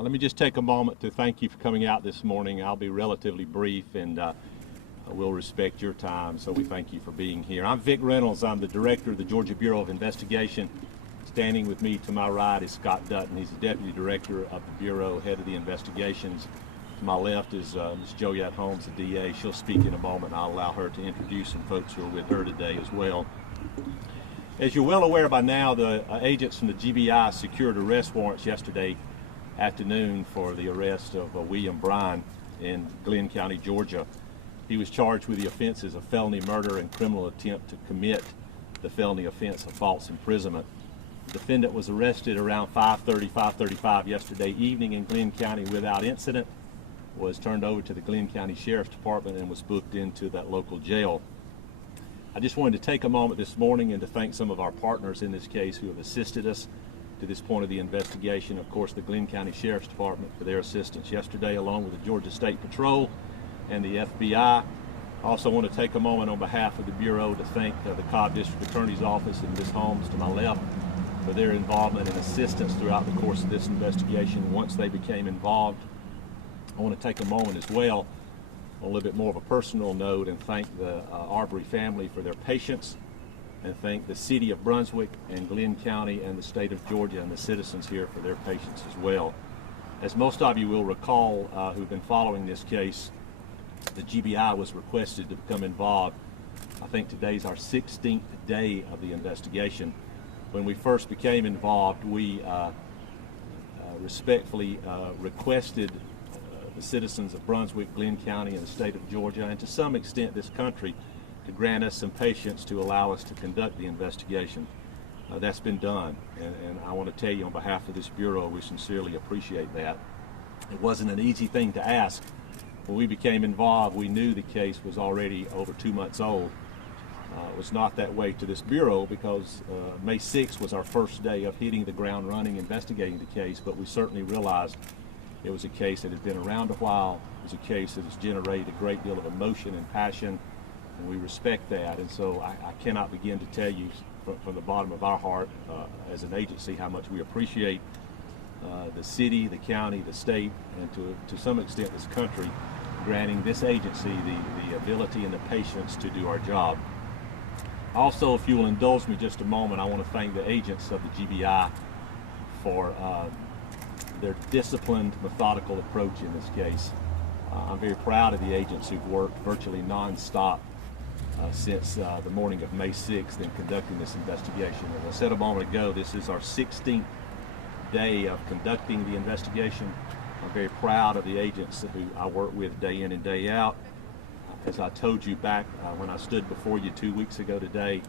Let me just take a moment to thank you for coming out this morning. I'll be relatively brief and we'll respect your time, so we thank you for being here. I'm Vic Reynolds. I'm the director of the Georgia Bureau of Investigation. Standing with me to my right is Scott Dutton. He's the deputy director of the Bureau, head of the investigations. To my left is Ms. Joyette Holmes, the DA. She'll speak in a moment. I'll allow her to introduce some folks who are with her today as well. As you're well aware by now, the agents from the GBI secured arrest warrants yesterday afternoon for the arrest of William Bryan in Glenn County, Georgia. He was charged with the offenses of felony murder and criminal attempt to commit the felony offense of false imprisonment. The defendant was arrested around 5:35 yesterday evening in Glenn County without incident, was turned over to the Glenn County Sheriff's Department, and was booked into that local jail. I just wanted to take a moment this morning and to thank some of our partners in this case who have assisted us to this point of the investigation. Of course, the Glenn County Sheriff's Department for their assistance yesterday, along with the Georgia State Patrol and the FBI. I also want to take a moment on behalf of the Bureau to thank the Cobb District Attorney's Office and Ms. Holmes to my left for their involvement and assistance throughout the course of this investigation. Once they became involved, I want to take a moment as well on a little bit more of a personal note and thank the Arbery family for their patience, and thank the City of Brunswick and Glenn County and the state of Georgia and the citizens here for their patience as well. As most of you will recall who've been following this case, the GBI was requested to become involved. I think today's our 16th day of the investigation. When we first became involved, we respectfully requested the citizens of Brunswick, Glenn County, and the state of Georgia, and to some extent this country, to grant us some patience to allow us to conduct the investigation. That's been done, and I want to tell you on behalf of this Bureau, we sincerely appreciate that. It wasn't an easy thing to ask. When we became involved, we knew the case was already over 2 months old. It was not that way to this Bureau because May 6th was our first day of hitting the ground running, investigating the case, but we certainly realized it was a case that had been around a while. It was a case that has generated a great deal of emotion and passion, and we respect that. And so I cannot begin to tell you from the bottom of our heart as an agency how much we appreciate the city, the county, the state, and to some extent this country granting this agency the ability and the patience to do our job. Also, if you will indulge me just a moment, I want to thank the agents of the GBI for their disciplined, methodical approach in this case. I'm very proud of the agents who've worked virtually non-stop since the morning of May 6th in conducting this investigation. As I said a moment ago, this is our 16th day of conducting the investigation. I'm very proud of the agents who I work with day in and day out. As I told you back when I stood before you 2 weeks ago today,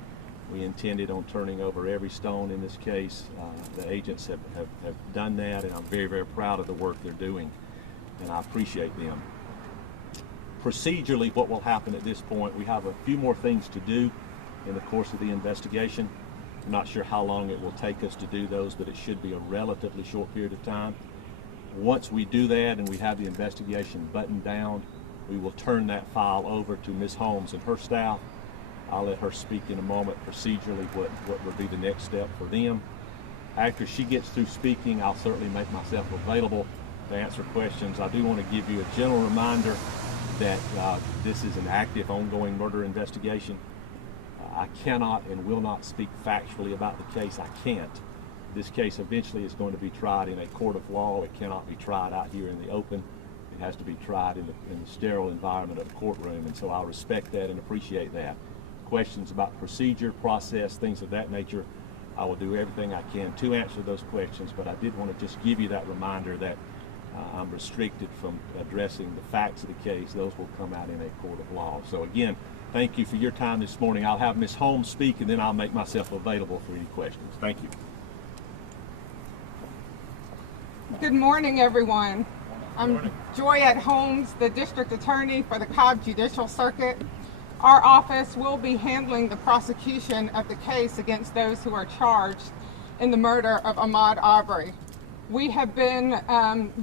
we intended on turning over every stone in this case. The agents have done that, and I'm very, very proud of the work they're doing, and I appreciate them. Procedurally, what will happen at this point, we have a few more things to do in the course of the investigation. I'm not sure how long it will take us to do those, but it should be a relatively short period of time. Once we do that and we have the investigation buttoned down, we will turn that file over to Ms. Holmes and her staff. I'll let her speak in a moment procedurally what would be the next step for them. After she gets through speaking, I'll certainly make myself available to answer questions. I do want to give you a general reminder that this is an active, ongoing murder investigation. I cannot and will not speak factually about the case. I can't. This case eventually is going to be tried in a court of law. It cannot be tried out here in the open. It has to be tried in the sterile environment of a courtroom, and so I respect that and appreciate that. Questions about procedure, process, things of that nature, I will do everything I can to answer those questions, but I did want to just give you that reminder that I'm restricted from addressing the facts of the case. Those will come out in a court of law. So again, thank you for your time this morning. I'll have Ms. Holmes speak, and then I'll make myself available for any questions. Thank you. Good morning, everyone. I'm Joyette Holmes, the District Attorney for the Cobb Judicial Circuit. Our office will be handling the prosecution of the case against those who are charged in the murder of Ahmaud Arbery. We have been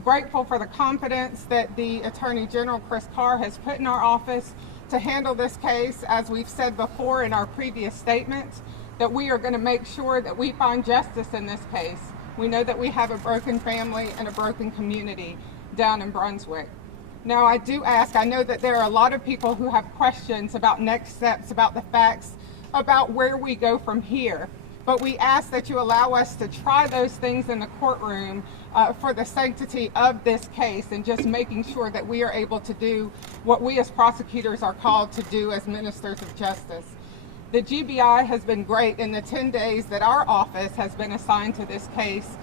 grateful for the confidence that the Attorney General, Chris Carr, has put in our office to handle this case. As we've said before in our previous statements, that we are going to make sure that we find justice in this case. We know that we have a broken family and a broken community down in Brunswick. Now, I do ask, I know that there are a lot of people who have questions about next steps, about the facts, about where we go from here. But we ask that you allow us to try those things in the courtroom for the sanctity of this case, and just making sure that we are able to do what we as prosecutors are called to do as ministers of justice. The GBI has been great in the 10 days that our office has been assigned to this case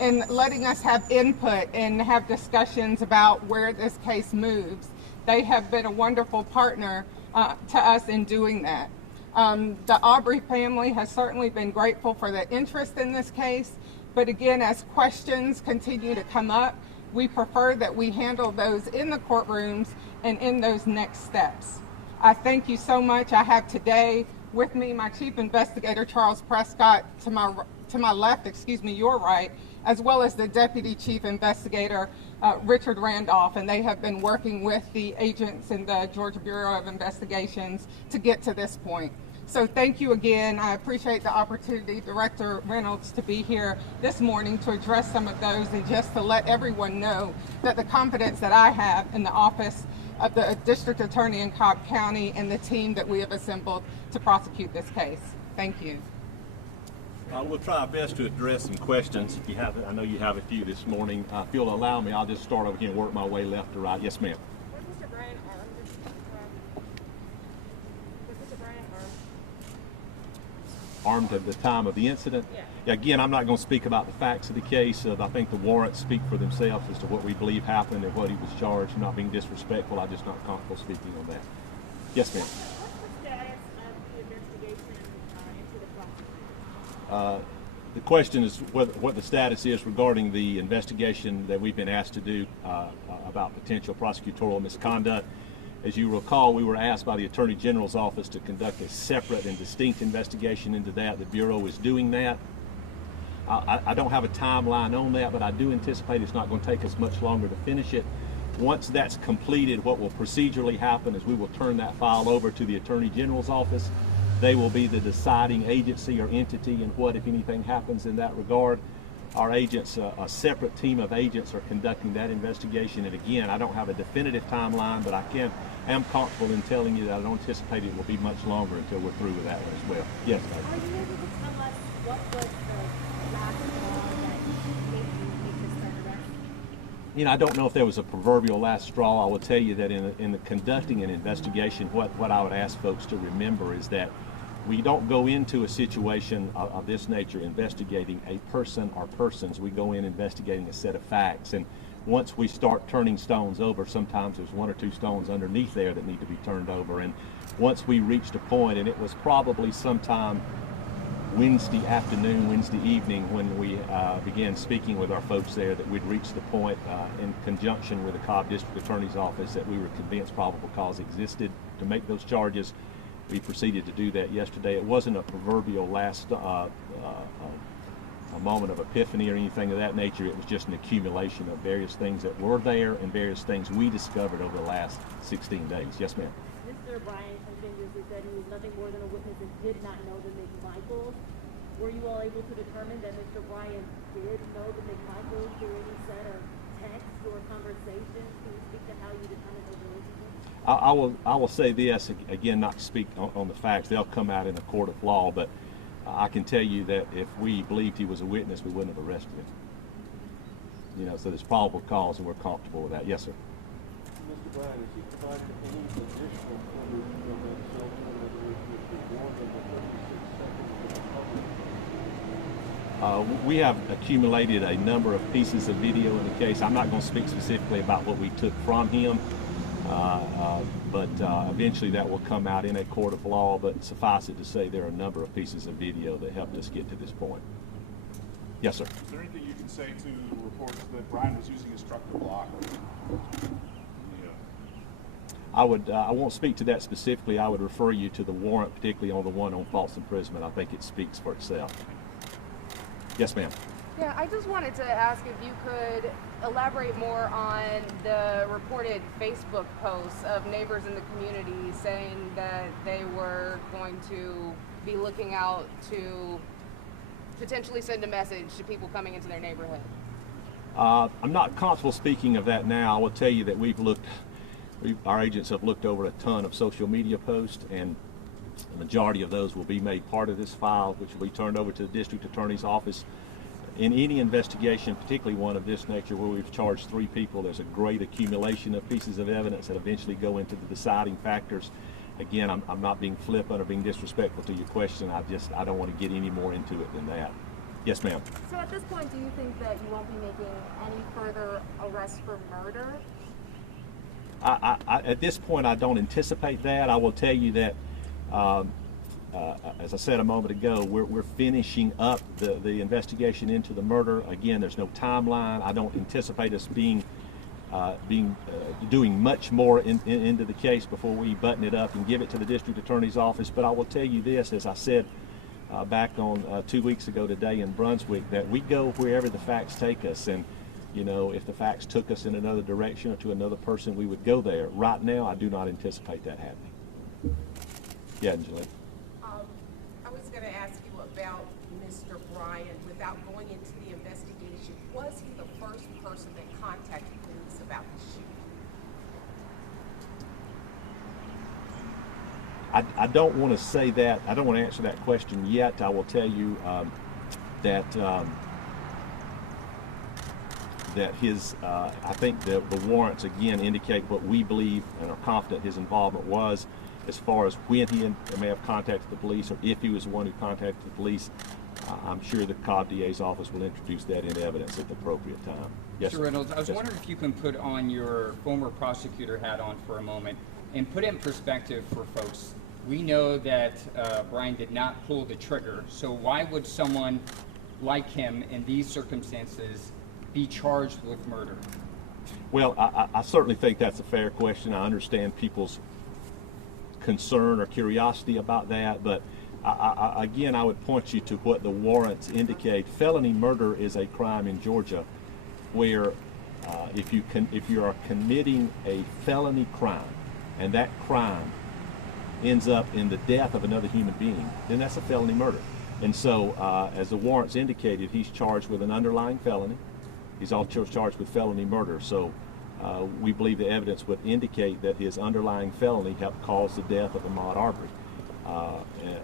in letting us have input and have discussions about where this case moves. They have been a wonderful partner to us in doing that. The Arbery family has certainly been grateful for the interest in this case, but again, as questions continue to come up, we prefer that we handle those in the courtrooms and in those next steps. I thank you so much. I have today with me my Chief Investigator, Charles Prescott, to my left, your right, as well as the Deputy Chief Investigator, Richard Randolph, and they have been working with the agents in the Georgia Bureau of Investigations to get to this point. So thank you again. I appreciate the opportunity, Director Reynolds, to be here this morning to address some of those, and just to let everyone know that the confidence that I have in the office of the District Attorney in Cobb County and the team that we have assembled to prosecute this case. Thank you. We'll try our best to address some questions. If you have, I know you have a few this morning. If you'll allow me, I'll just start over here and work my way left to right. Yes, ma'am. Was Mr. Brian Armed at the time of the incident? Yeah. Again, I'm not going to speak about the facts of the case. I think the warrants speak for themselves as to what we believe happened and what he was charged. Not being disrespectful, I'm just not comfortable speaking on that. Yes, ma'am. What's the status of the investigation into the prosecution? The question is what the status is regarding the investigation that we've been asked to do about potential prosecutorial misconduct. As you recall, we were asked by the Attorney General's office to conduct a separate and distinct investigation into that. The Bureau is doing that. I don't have a timeline on that, but I do anticipate it's not going to take us much longer to finish it. Once that's completed, what will procedurally happen is we will turn that file over to the Attorney General's office. They will be the deciding agency or entity in what, if anything, happens in that regard. Our agents, a separate team of agents, are conducting that investigation. And again, I don't have a definitive timeline, but I am comfortable in telling you that I don't anticipate it will be much longer until we're through with that one as well. Yes, Dave. Are you able to tell us what was the last straw that made you make this turn around? You know, I don't know if there was a proverbial last straw. I will tell you that in the conducting an investigation, what I would ask folks to remember is that we don't go into a situation of this nature investigating a person or persons. We go in investigating a set of facts. And once we start turning stones over, sometimes there's one or two stones underneath there that need to be turned over. And once we reached a point, and it was probably sometime Wednesday afternoon, Wednesday evening, when we began speaking with our folks there, that we'd reached the point in conjunction with the Cobb District Attorney's Office that we were convinced probable cause existed to make those charges. We proceeded to do that yesterday. It wasn't a proverbial last a moment of epiphany or anything of that nature. It was just an accumulation of various things that were there and various things we discovered over the last 16 days. Yes, ma'am. Mr. Brian continuously said he was nothing more than a witness and did not know the McMichaels. Were you all able to determine that Mr. Brian did know the McMichaels through any set of texts or conversations? Can you speak to how you determined those relationships? I will say this, again, not to speak on the facts. They'll come out in a court of law, but I can tell you that if we believed he was a witness, we wouldn't have arrested him. You know, so there's probable cause, and we're comfortable with that. Yes, sir. Mr. Brian, has he provided any additional footage from that cell phone that was more than the 36 seconds of the public? We have accumulated a number of pieces of video in the case. I'm not going to speak specifically about what we took from him, but eventually that will come out in a court of law. But suffice it to say, there are a number of pieces of video that helped us get to this point. Yes, sir. Is there anything you can say to reports that Brian was using his truck to block? I won't speak to that specifically. I would refer you to the warrant, particularly on the one on false imprisonment. I think it speaks for itself. Yes, ma'am. Yeah, I just wanted to ask if you could elaborate more on the reported Facebook posts of neighbors in the community saying that they were going to be looking out to potentially send a message to people coming into their neighborhood? I'm not comfortable speaking of that now. I will tell you that our agents have looked over a ton of social media posts, and the majority of those will be made part of this file, which will be turned over to the district attorney's office. In any investigation, particularly one of this nature where we've charged 3 people, there's a great accumulation of pieces of evidence that eventually go into the deciding factors. Again, I'm not being flippant or being disrespectful to your question. I don't want to get any more into it than that. Yes, ma'am. So at this point, do you think that you won't be making any further arrests for murder? At this point, I don't anticipate that. I will tell you that, as I said a moment ago, we're finishing up the investigation into the murder. Again, there's no timeline. I don't anticipate us doing much more into the case before we button it up and give it to the district attorney's office. But I will tell you this, as I said back on 2 weeks ago today in Brunswick, that we go wherever the facts take us. And you know, if the facts took us in another direction or to another person, we would go there. Right now, I do not anticipate that happening. Yeah, Angela. I was going to ask you about Mr. Bryan. Without going into the investigation, was he the first person that contacted police about the shooting? I don't want to say that. I don't want to answer that question yet. I will tell you that his, I think the warrants again indicate what we believe and are confident his involvement was. As far as when he may have contacted the police or if he was the one who contacted the police, I'm sure the Cobb DA's office will introduce that in evidence at the appropriate time. Yes, Mr. Reynolds, I was wondering if you can put on your former prosecutor hat on for a moment and put in perspective for folks. We know that Bryan did not pull the trigger, so why would someone like him in these circumstances be charged with murder? Well, I certainly think that's a fair question. I understand people's concern or curiosity about that, but again, I would point you to what the warrants indicate. Felony murder is a crime in Georgia where if you are committing a felony crime and that crime ends up in the death of another human being, then that's a felony murder. And so, as the warrants indicated, he's charged with an underlying felony. He's also charged with felony murder. So we believe the evidence would indicate that his underlying felony helped cause the death of Ahmaud Arbery.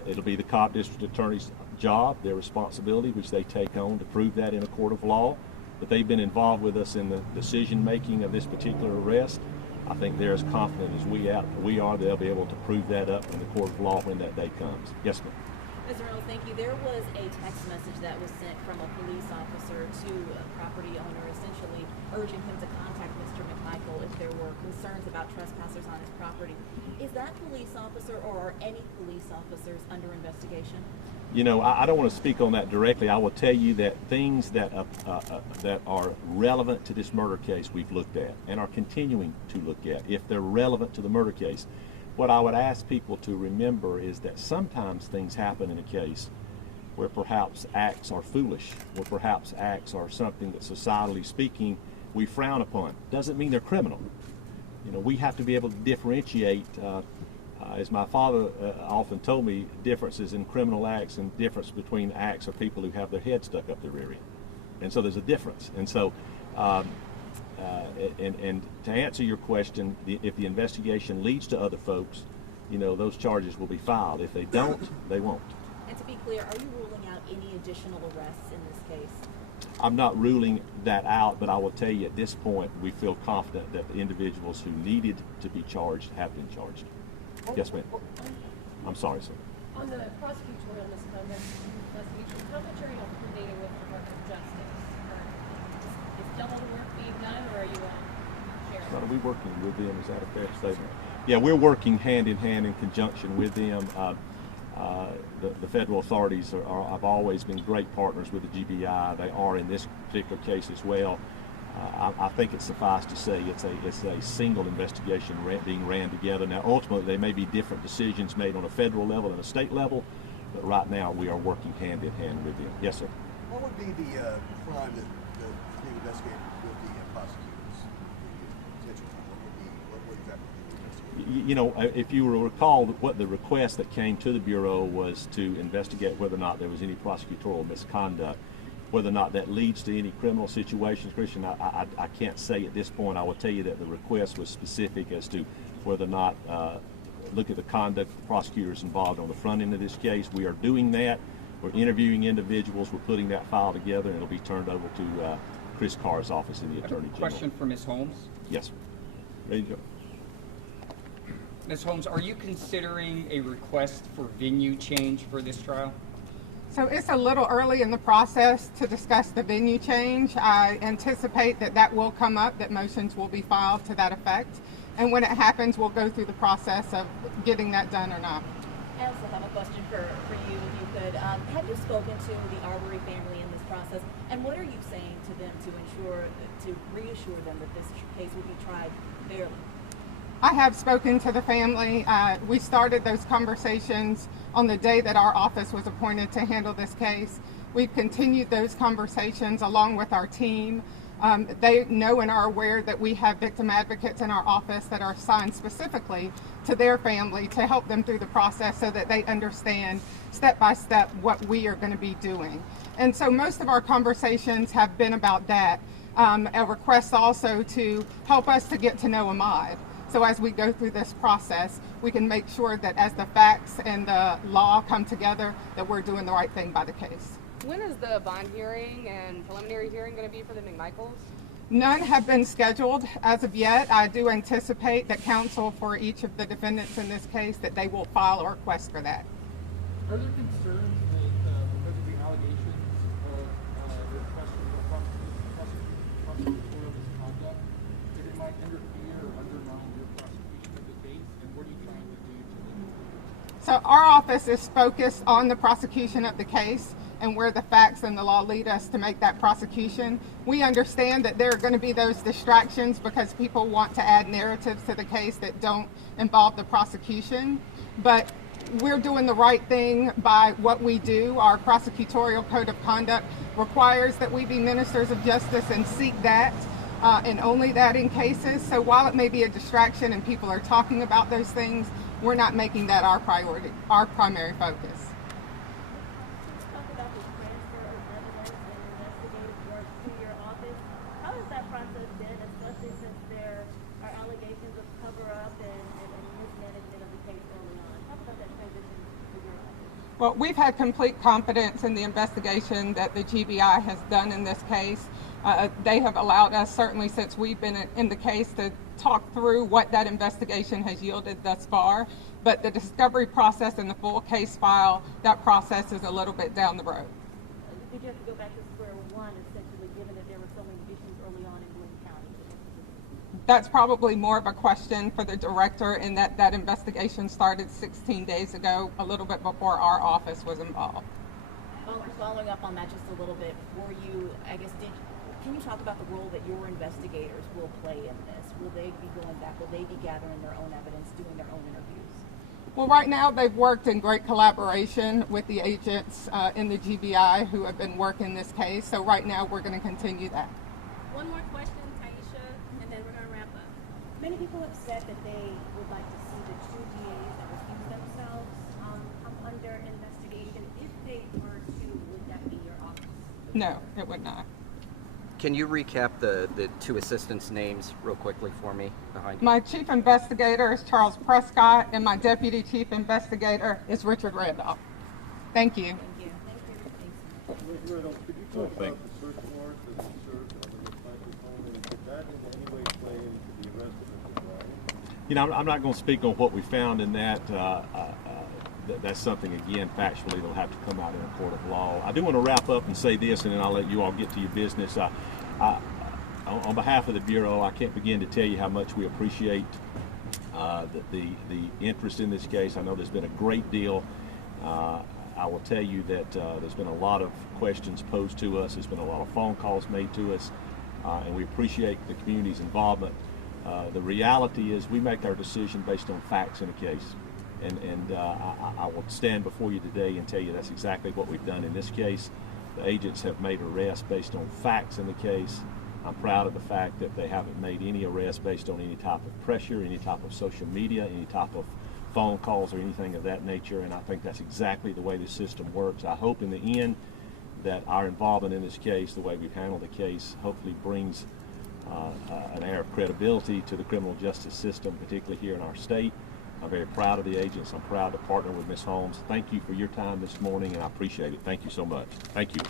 It'll be the Cobb District Attorney's job, their responsibility, which they take on to prove that in a court of law. But they've been involved with us in the decision making of this particular arrest. I think they're as confident as we are they'll be able to prove that up in the court of law when that day comes. Yes, ma'am. Mr. Reynolds, thank you. There was a text message that was sent from a police officer to a property owner, essentially urging him to contact Mr. McMichael if there were concerns about trespassers on his property. Is that police officer or are any police officers under investigation? You know, I don't want to speak on that directly. I will tell you that things that are relevant to this murder case we've looked at and are continuing to look at, if they're relevant to the murder case. What I would ask people to remember is that sometimes things happen in a case where perhaps acts are foolish, where perhaps acts are something that societally speaking we frown upon. Doesn't mean they're criminal. You know, we have to be able to differentiate, as my father often told me, differences in criminal acts and difference between acts of people who have their head stuck up their rear end. And so there's a difference. And so and to answer your question, if the investigation leads to other folks, you know, those charges will be filed. If they don't, they won't. And to be clear, are you ruling out any additional arrests in this case? I'm not ruling that out, but I will tell you at this point, we feel confident that the individuals who needed to be charged have been charged. Yes, ma'am. I'm sorry, sir. On the prosecutorial misconduct investigation, how much are you coordinating with the Department of Justice? Is double the work being done, or are you sharing? Are we working with them? Is that a fair statement? Yeah, we're working hand in hand in conjunction with them. The federal authorities have always been great partners with the GBI. They are in this particular case as well. I think it's suffice to say it's a single investigation being ran together. Now, ultimately, there may be different decisions made on a federal level and a state level, but right now we are working hand in hand with them. Yes, sir. What would be the crime that being investigated with the prosecutors? The potential crime? What what exactly the investigation? You know, if you will recall, what the request that came to the Bureau was to investigate whether or not there was any prosecutorial misconduct. Whether or not that leads to any criminal situations, Christian, I can't say at this point. I will tell you that the request was specific as to whether or not look at the conduct of the prosecutors involved on the front end of this case. We are doing that. We're interviewing individuals. We're putting that file together, and it'll be turned over to Chris Carr's office in the Attorney General. Question for Ms. Holmes. Yes. Ready to go. Ms. Holmes, are you considering a request for venue change for this trial? So it's a little early in the process to discuss the venue change. I anticipate that that will come up, that motions will be filed to that effect. And when it happens, we'll go through the process of getting that done or not. I also have a question for you, if you could. Have you spoken to the Arbery family in this process? And what are you saying to them to reassure them that this case will be tried fairly? I have spoken to the family. We started those conversations on the day that our office was appointed to handle this case. We've continued those conversations along with our team. They know and are aware that we have victim advocates in our office that are assigned specifically to their family to help them through the process so that they understand step by step what we are going to be doing. And so most of our conversations have been about that. A request also to help us to get to know Ahmaud. So as we go through this process, we can make sure that as the facts and the law come together, that we're doing the right thing by the case. When is the bond hearing and preliminary hearing going to be for the McMichaels? None have been scheduled as of yet. I do anticipate that counsel for each of the defendants in this case, that they will file a request for that. Are there concerns that because of the allegations of the prosecutorial misconduct, that it might interfere or undermine your prosecution of the case? And what are you trying to do to limit? So our office is focused on the prosecution of the case and where the facts and the law lead us to make that prosecution. We understand that there are going to be those distractions because people want to add narratives to the case that don't involve the prosecution. But we're doing the right thing by what we do. Our prosecutorial code of conduct requires that we be ministers of justice and seek that and only that in cases. So while it may be a distraction and people are talking about those things, we're not making that our priority, our primary focus. Talk about the transfer of evidence and investigative work to your office. How has that process been, especially since there are allegations of cover-up and mismanagement of the case early on? Talk about that transition to your office. Well, we've had complete confidence in the investigation that the GBI has done in this case. They have allowed us, certainly since we've been in the case, to talk through what that investigation has yielded thus far. But the discovery process and the full case file, that process is a little bit down the road. Did you have to go back to square one, essentially, given that there were so many issues early on in Boone County? That's probably more of a question for the director, in that investigation started 16 days ago, a little bit before our office was involved. Well, following up on that just a little bit, were you, can you talk about the role that your investigators will play in this? Will they be going back? Will they be gathering their own evidence, doing their own interviews? Well, right now they've worked in great collaboration with the agents in the GBI who have been working this case. So right now we're going to continue that. One more question, Taisha, and then we're going to wrap up. Many people have said that they would like to see the two DAs that recuse themselves come under investigation. If they were to, would that be your office? No, it would not. Can you recap the two assistants' names real quickly for me behind you? My chief investigator is Charles Prescott, and my deputy chief investigator is Richard Randolph. Thank you. Thank you. Mr. Reynolds, could you talk about the search warrant that was served on the McMichaels home, and did that in any way play into the arrest of Mr. Bryan? You know, I'm not going to speak on what we found in that. That's something, again, factually, that'll have to come out in a court of law. I do want to wrap up and say this, and then I'll let you all get to your business. On behalf of the Bureau, I can't begin to tell you how much we appreciate the interest in this case. I know there's been a great deal. I will tell you that there's been a lot of questions posed to us. There's been a lot of phone calls made to us, and we appreciate the community's involvement. The reality is we make our decision based on facts in a case. And I will stand before you today and tell you that's exactly what we've done in this case. The agents have made arrests based on facts in the case. I'm proud of the fact that they haven't made any arrests based on any type of pressure, any type of social media, any type of phone calls or anything of that nature, and I think that's exactly the way the system works. I hope in the end that our involvement in this case, the way we've handled the case, hopefully brings an air of credibility to the criminal justice system, particularly here in our state. I'm very proud of the agents. I'm proud to partner with Ms. Holmes. Thank you for your time this morning, and I appreciate it. Thank you so much. Thank you.